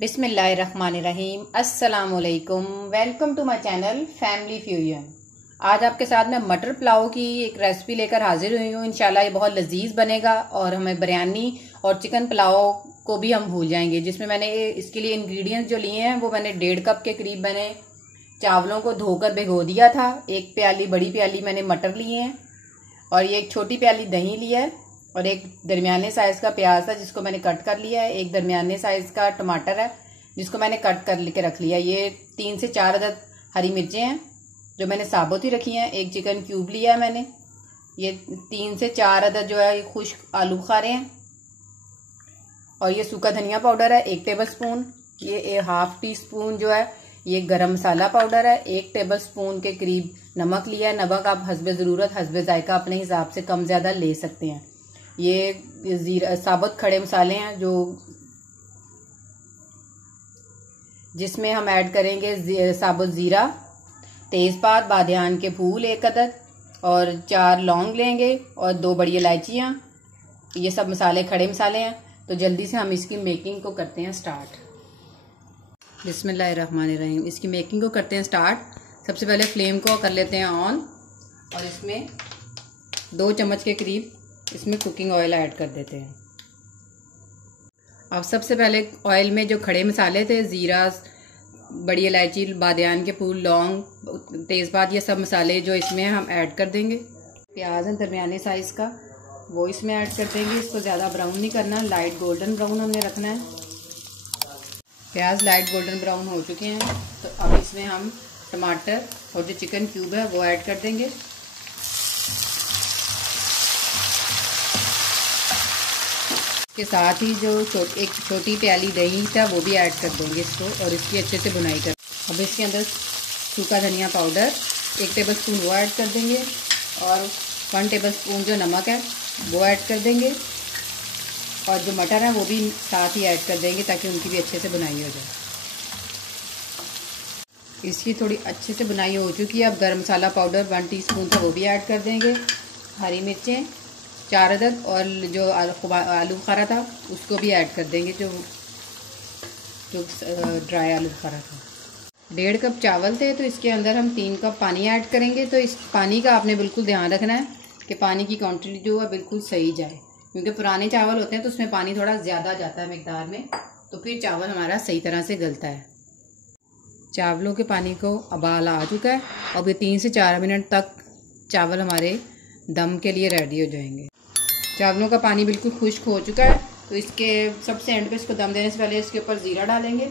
बिस्मिल्लाहिर्रहमानिर्रहीम। अस्सलामुअलैकुम। Welcome to my channel Family Fusion. आज आपके साथ मैं मटर पुलाव की एक रेसिपी लेकर हाजिर हुई हूँ। इंशाल्लाह ये बहुत लजीज बनेगा और हमें बिरयानी और चिकन पुलाव को भी हम भूल जाएंगे। जिसमें मैंने इसके लिए इंग्रेडिएंट्स जो लिए हैं वो मैंने 1.5 कप के करीब मैंने चावलों को धोकर भिगो दिया था। एक प्याली बड़ी प्याली मैंने मटर लिए हैं और ये एक छोटी प्याली दही लिया है और एक दरमियाने साइज का प्याज था जिसको मैंने कट कर लिया है। एक दरमियाने साइज का टमाटर है जिसको मैंने कट कर के रख लिया। ये 3 से 4 अदद हरी मिर्चें हैं जो मैंने साबुत ही रखी हैं। एक चिकन क्यूब लिया है मैंने। ये 3 से 4 अदद जो है ये खुश्क आलू बुखारे हैं और ये सूखा धनिया पाउडर है 1 टेबल स्पून। ये हाफ टी स्पून जो है ये गरम मसाला पाउडर है। 1 टेबल स्पून के करीब नमक लिया है। नमक आप हस्बे ज़रूरत हस्बे जायका अपने हिसाब से कम ज़्यादा ले सकते हैं। ये जीरा साबुत खड़े मसाले हैं जो जिसमें हम ऐड करेंगे साबुत ज़ीरा, तेज़पात, बादियान के फूल 1 अदद और 4 लौंग लेंगे और 2 बड़ी इलायचियाँ। ये सब मसाले खड़े मसाले हैं। तो जल्दी से हम इसकी मेकिंग को करते हैं स्टार्ट। बिस्मिल्लाहिर्रहमानिर्रहीम। इसकी मेकिंग को करते हैं स्टार्ट। सबसे पहले फ्लेम को कर लेते हैं ऑन और इसमें 2 चम्मच के करीब इसमें कुकिंग ऑयल ऐड कर देते हैं। अब सबसे पहले ऑयल में जो खड़े मसाले थे ज़ीरा, बड़ी इलायची, बादियान के फूल, लौंग, तेज़पात, ये सब मसाले जो इसमें हम ऐड कर देंगे। प्याज है दरमियाने साइज़ का वो इसमें ऐड कर देंगे। इसको ज़्यादा ब्राउन नहीं करना, लाइट गोल्डन ब्राउन हमने रखना है। प्याज लाइट गोल्डन ब्राउन हो चुके हैं तो अब इसमें हम टमाटर और जो चिकन क्यूब है वो ऐड कर देंगे। के साथ ही जो एक छोटी प्याली दही था वो भी ऐड कर देंगे इसको और इसकी अच्छे से बुनाई कर। अब इसके अंदर सूखा धनिया पाउडर 1 टेबल स्पून वो ऐड कर देंगे और 1 टेबल स्पून जो नमक है वो ऐड कर देंगे और जो मटर है वो भी साथ ही ऐड कर देंगे ताकि उनकी भी अच्छे से बुनाई हो जाए। इसकी थोड़ी अच्छे से बुनाई हो चुकी है। अब गरम मसाला पाउडर 1 टीस्पून था वो भी ऐड कर देंगे। हरी मिर्चें 4 अदद और जो आलू बुखारा था उसको भी ऐड कर देंगे, जो ड्राई आलू बुखारा था। 1.5 कप चावल थे तो इसके अंदर हम 3 कप पानी ऐड करेंगे। तो इस पानी का आपने बिल्कुल ध्यान रखना है कि पानी की क्वांटिटी जो है बिल्कुल सही जाए, क्योंकि पुराने चावल होते हैं तो उसमें पानी थोड़ा ज़्यादा जाता है मिकदार में, तो फिर चावल हमारा सही तरह से गलता है। चावलों के पानी को उबाल आ चुका है। अब ये 3 से 4 मिनट तक चावल हमारे दम के लिए रेडी हो जाएंगे। चावलों का पानी बिल्कुल खुश्क हो चुका है तो इसके सबसे एंड पे इसको दम देने से पहले इसके ऊपर ज़ीरा डालेंगे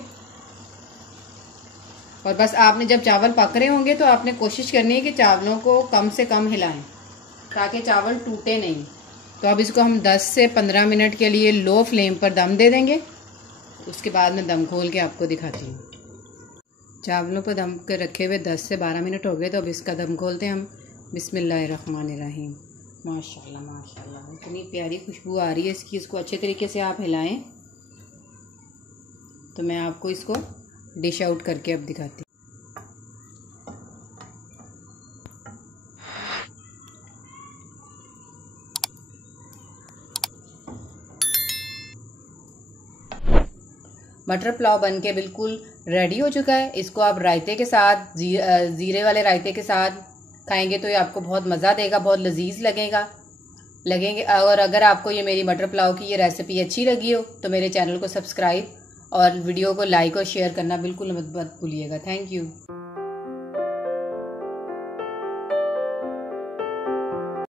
और बस आपने जब चावल पक रहे होंगे तो आपने कोशिश करनी है कि चावलों को कम से कम हिलाएं ताकि चावल टूटे नहीं। तो अब इसको हम 10 से 15 मिनट के लिए लो फ्लेम पर दम दे देंगे। उसके बाद मैं दम खोल के आपको दिखाती हूँ। चावलों पर दम के रखे हुए 10 से 12 मिनट हो गए तो अब इसका दम खोलते हैं हम। बिस्मिल्लाहिर्रहमानिर्रहीम। माशाल्लाह माशाल्लाह इतनी प्यारी खुशबू आ रही है इसकी। इसको अच्छे तरीके से आप हिलाएं। तो मैं आपको इसको डिश आउट करके अब दिखाती हूँ। मटर पुलाव बनके बिल्कुल रेडी हो चुका है। इसको आप रायते के साथ ज़ीरे वाले रायते के साथ खाएंगे तो ये आपको बहुत मज़ा देगा, बहुत लजीज लगेंगे। और अगर आपको ये मेरी मटर पुलाव की ये रेसिपी अच्छी लगी हो तो मेरे चैनल को सब्सक्राइब और वीडियो को लाइक और शेयर करना बिल्कुल मत भूलिएगा। Thank you.